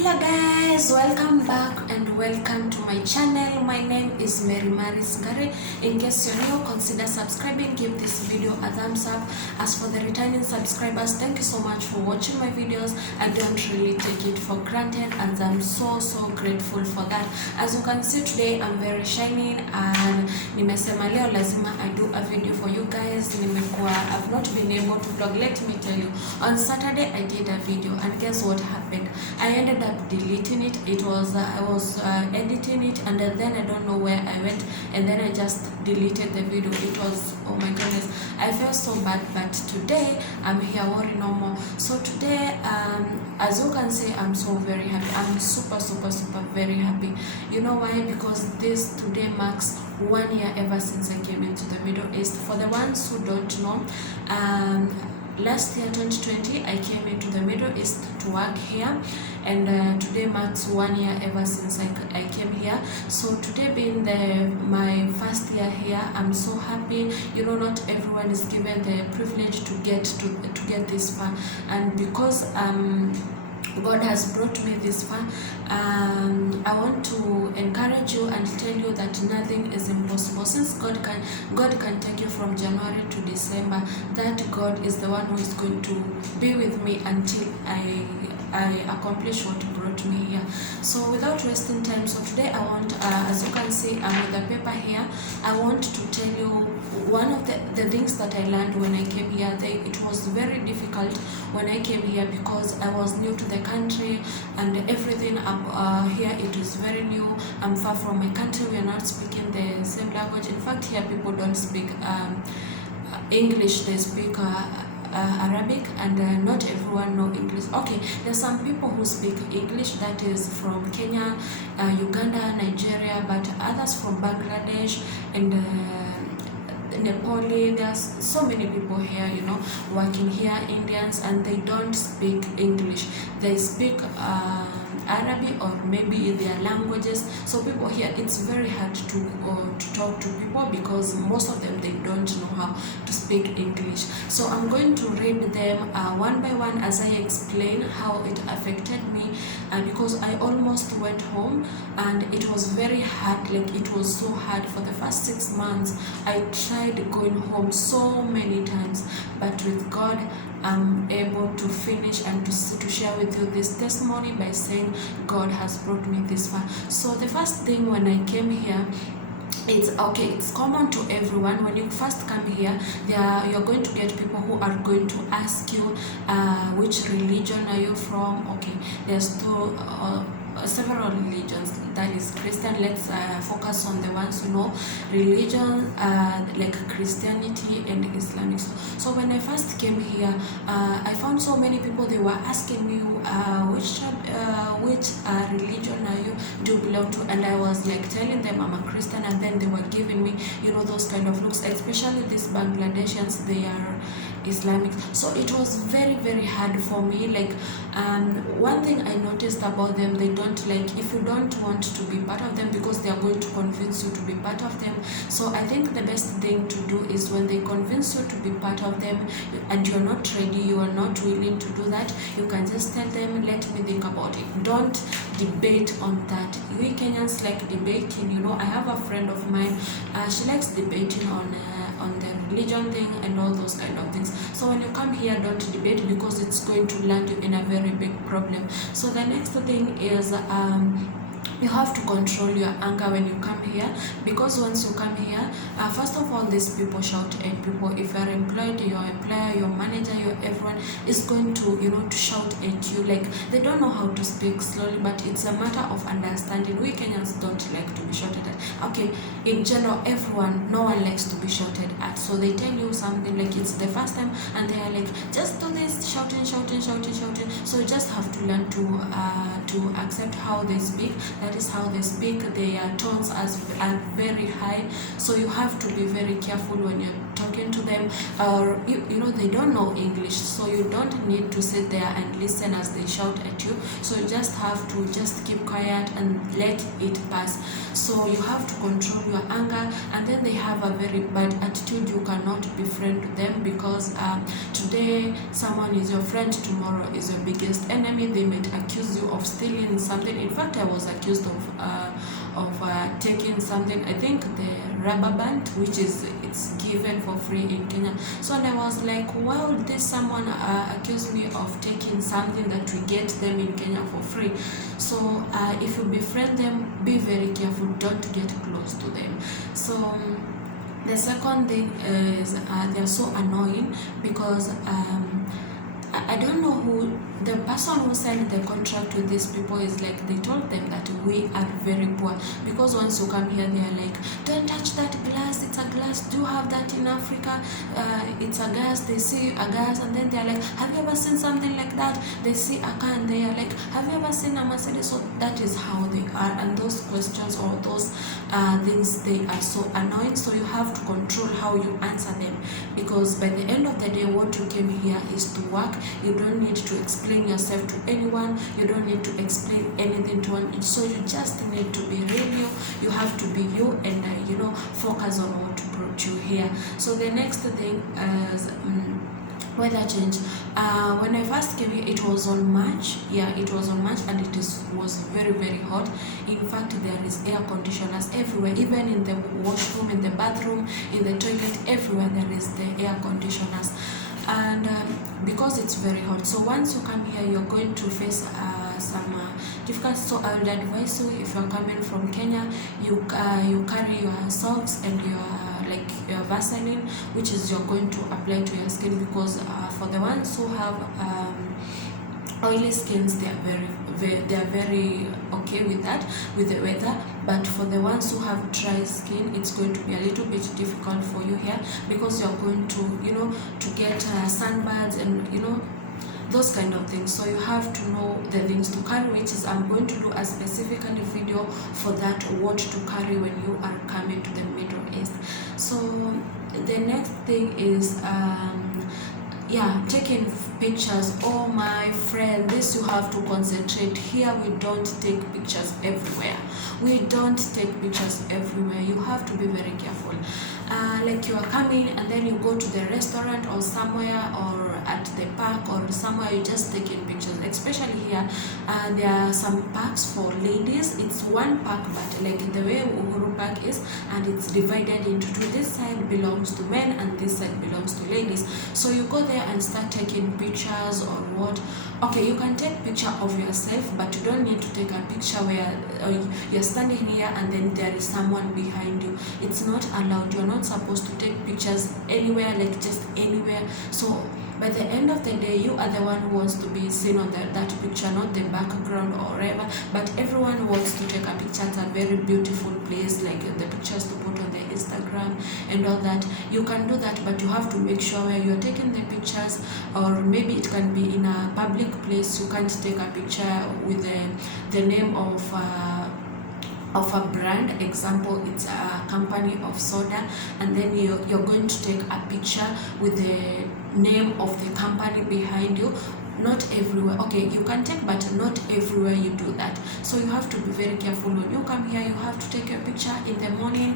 Hello guys, welcome back and welcome to my channel. My name is Mary Maris Ngare. In case you're new, consider subscribing, give this video a thumbs up. As for the returning subscribers, thank you so much for watching my videos. I don't really take it for granted and I'm so grateful for that. As you can see today, I'm very shining and nimesema leo lazima I do a video for you guys. I've not been able to vlog. Let me tell you, on Saturday I did a video and guess what happened? I ended up deleting it. I was editing it and then I don't know where I went and then I just deleted the video. It was, oh my goodness, I felt so bad, but today I'm here, worry no more. So today, as you can see, I'm so very happy. I'm super very happy. You know why? Because this today marks 1 year ever since I came into the Middle East. For the ones who don't know, last year 2020 I came into the Middle East to work here, and today marks 1 year ever since I came here. So today being my first year here, I'm so happy. You know, not everyone is given the privilege to get this far, and because God has brought me this far, I want to encourage you and tell you that nothing is impossible. Since God can take you from January to December, that God is the one who is going to be with me until I accomplish what brought me here. So without wasting time, so today I want, as you can see, I'm with the paper here. I want to tell you one of the things that I learned when I came here. It was very difficult when I came here because I was new to the country and everything here, it is very new. I'm far from my country. We are not speaking the same language. In fact, here people don't speak English, they speak Arabic, and not everyone know English. Okay, there's some people who speak English, that is from Kenya, Uganda, Nigeria, but others from Bangladesh and Nepal. There's so many people here, you know, working here, Indians, and they don't speak English. They speak Arabic or maybe their languages. So people here, it's very hard to talk to people because most of them, they don't know how to speak English. So I'm going to read them one by one as I explain how it affected me, because I almost went home and it was very hard. Like, it was so hard for the first 6 months. I tried going home so many times, but with God I'm able to finish and to share with you this testimony by saying God has brought me this far. So the first thing when I came here, it's common to everyone. When you first come here, you're going to get people who are going to ask you which religion are you from. Okay, there's several religions, that is Christian. Let's focus on the ones who know religion, like Christianity and Islamic. So when I first came here, I found so many people, they were asking me which religion are you, do you belong to, and I was like telling them I'm a Christian, and then they were giving me, you know, those kind of looks, especially these Bangladeshis, they are Islamic. So it was very hard for me. Like, one thing I noticed about them, they don't like, if you don't want to be part of them, because they are going to convince you to be part of them. So I think the best thing to do is when they convince you to be part of them and you're not ready, you are not willing to do that, you can just tell them, let me think about it. Don't debate on that. We Kenyans like debating, you know. I have a friend of mine, she likes debating on the religion thing and all those kind of things. So when you come here, don't debate, because it's going to land you in a very big problem. So the next thing is you have to control your anger when you come here, because once you come here, first of all, these people shout at people. If you're employed, your employer, your manager, your everyone is going to, you know, to shout at you. Like, they don't know how to speak slowly, but it's a matter of understanding. We Kenyans don't like to be shouted at. Okay, in general, everyone, no one likes to be shouted at. So they tell you something like it's the first time and they are like, just do this, shouting. So you just have to learn to accept how they speak. That is how they speak. Their tones are very high, so you have to be very careful when you're talking to them. Or you know, they don't know English, so you don't need to sit there and listen as they shout at you. So you just have to just keep quiet and let it pass. So you have to control your anger. And then they have a very bad attitude. You cannot be friend to them, because today someone is your friend, tomorrow is your biggest enemy. They might accuse you of stealing In fact, I was accused of taking something, I think the rubber band, which is it's given for free in Kenya. So and I was like, why would this someone accuse me of taking something that we get them in Kenya for free? So if you befriend them, be very careful, don't get close to them. So the second thing is they're so annoying because I don't know who the person who signed the contract with these people is like. They told them that we are very poor, because once you come here they are like, don't touch that glass, it's a glass. Do you have that in Africa? It's a gas. They see a gas and then they are like, have you ever seen something like that? They see a car and they are like, have you ever seen a Mercedes? So that is how they are, and those questions or those things, they are so annoying. So you have to control how you answer them, because by the end of the day, what you came here is to work. You don't need to explain yourself to anyone. You don't need to explain anything to anyone. So you just need to be real. You have to be you, and focus on what brought you here. So the next thing is weather change. When I first came here, it was on March. Yeah, it was on March, and it was very, very hot. In fact, there is air conditioners everywhere, even in the washroom, in the bathroom, in the toilet, everywhere there is the air conditioners. And because it's very hot, so once you come here, you're going to face some difficulties. So I would advise you, if you're coming from Kenya, you carry your socks and your Vaseline, which is you're going to apply to your skin, because for the ones who have oily skins, they are very okay with that, with the weather. But for the ones who have dry skin, it's going to be a little bit difficult for you here, because you're going to to get sunburns and those kind of things. So you have to know the things to carry, which is I'm going to do a specifically video for that, what to carry when you are coming to the Middle East. So the next thing is taking pictures. Oh my friend, this you have to concentrate. Here we don't take pictures everywhere. We don't take pictures everywhere. You have to be very careful. Like you are coming and then you go to the restaurant or somewhere, or at the park or somewhere, you just taking pictures. Especially here, there are some parks for ladies. It's one park, but like the way Uhuru Park is, and it's divided into two. This side belongs to men and this side belongs to ladies. So you go there and start taking pictures or what. Okay, you can take picture of yourself, but you don't need to take a picture where you're standing here and then there is someone behind you. It's not allowed. You're not supposed to take pictures anywhere, like just anywhere. So by the end of the day, you are the one who wants to be seen on that picture, not the background or whatever. But everyone wants to take a picture at a very beautiful place, like the pictures to put on the Instagram and all that. You can do that, but you have to make sure where you're taking the pictures, or maybe it can be in a public place. You can't take a picture with the name of a brand. Example, it's a company of soda, and then you're going to take a picture with the name of the company behind you. Not everywhere. Okay, you can take, but not everywhere you do that. So you have to be very careful when you come here. You have to take a picture in the morning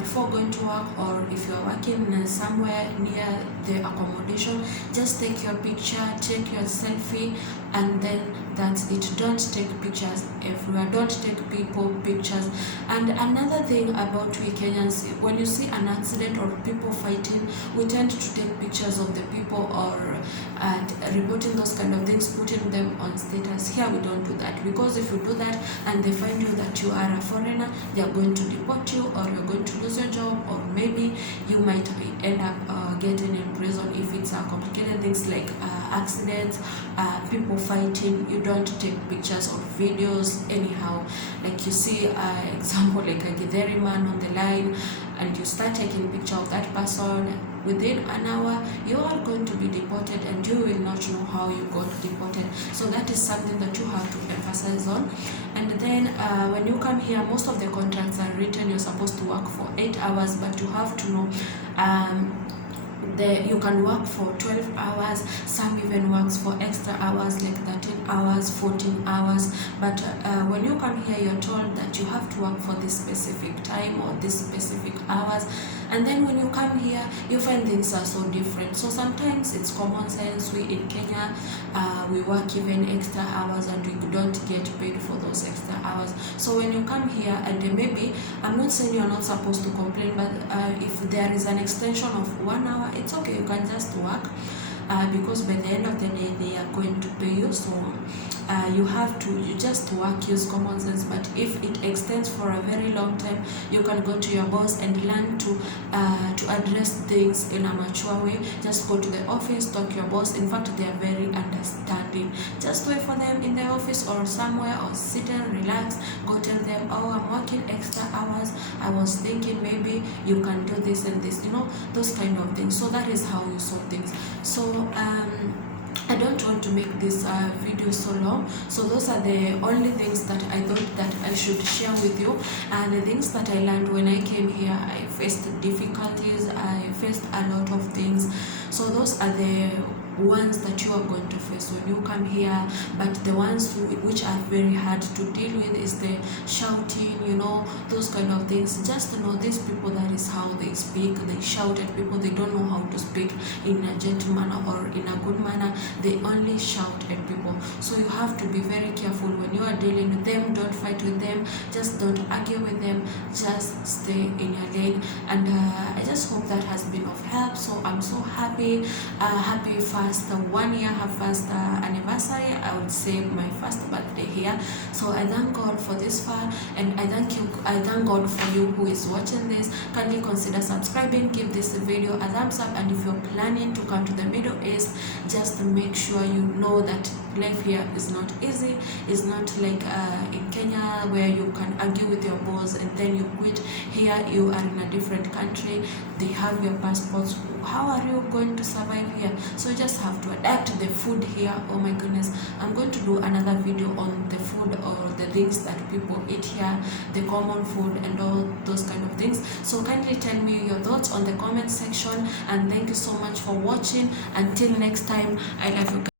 before going to work, or if you are working somewhere near the accommodation, just take your picture, take your selfie, and then that's it. Don't take pictures everywhere. Don't take people pictures. And another thing about we Kenyans, when you see an accident or people fighting, we tend to take pictures of the people, or reporting those kind of things, putting them on status. Here we don't do that, because if you do that and they find you that you are a foreigner, they are going to deport you, or you're going to lose your job, or maybe you might end up getting in prison if it's complicated things like accidents, people fighting. You don't take pictures or videos anyhow. Like you see example like a Githeri man on the line, and you start taking picture of that person, within an hour you are going to be deported, and you will not know how you got deported. So that is something that you have to emphasize on. And then when you come here, most of the contracts are written, you're supposed to work for 8 hours, but you have to know you can work for 12 hours, some even works for extra hours like 13 hours, 14 hours. But when you come here, you're told that you have to work for this specific time or this specific hours. And then when you come here, you find things are so different. So sometimes it's common sense. We in Kenya, we work even extra hours and we don't get paid for those extra hours. So when you come here, and maybe, I'm not saying you're not supposed to complain, but if there is an extension of 1 hour, it's okay, you can just work. Because by the end of the day they are going to pay you. So you just work, use common sense. But if it extends for a very long time, you can go to your boss and learn to address things in a mature way. Just go to the office, talk to your boss. In fact, they are very understanding. Just wait for them in the office or somewhere, or sit and relax. Go tell them, oh, I'm working extra hours, I was thinking maybe you can do this and this, those kind of things. So that is how you solve things. So I don't want to make this video so long. So those are the only things that I thought that I should share with you, and the things that I learned when I came here. I faced difficulties, I faced a lot of things. So those are the ones that you are going to face when you come here. But the ones which are very hard to deal with is the shouting, those kind of things. Just know these people, that is how they speak. They shout at people. They don't know how to speak in a gentle manner or in a good manner. They only shout at people. So you have to be very careful when you are dealing with them. Don't fight with them, just don't argue with them, just stay in your lane. And I just hope that has been of help. So I'm so happy first 1 year, her first anniversary, I would say my first birthday here. So I thank God for this far, and I thank God for you who is watching this. Kindly consider subscribing, give this video a thumbs up, and if you're planning to come to the Middle East, just make sure you know that life here is not easy. It's not like in Kenya where you can argue with your boss and then you quit. Here you are in a different country, they have your passports. How are you going to survive here? So you just have to adapt. The food here, oh my goodness, I'm going to do another video on the food or the things that people eat here, the common food and all those kind of things. So kindly tell me your thoughts on the comment section, and thank you so much for watching. Until next time, I love you guys.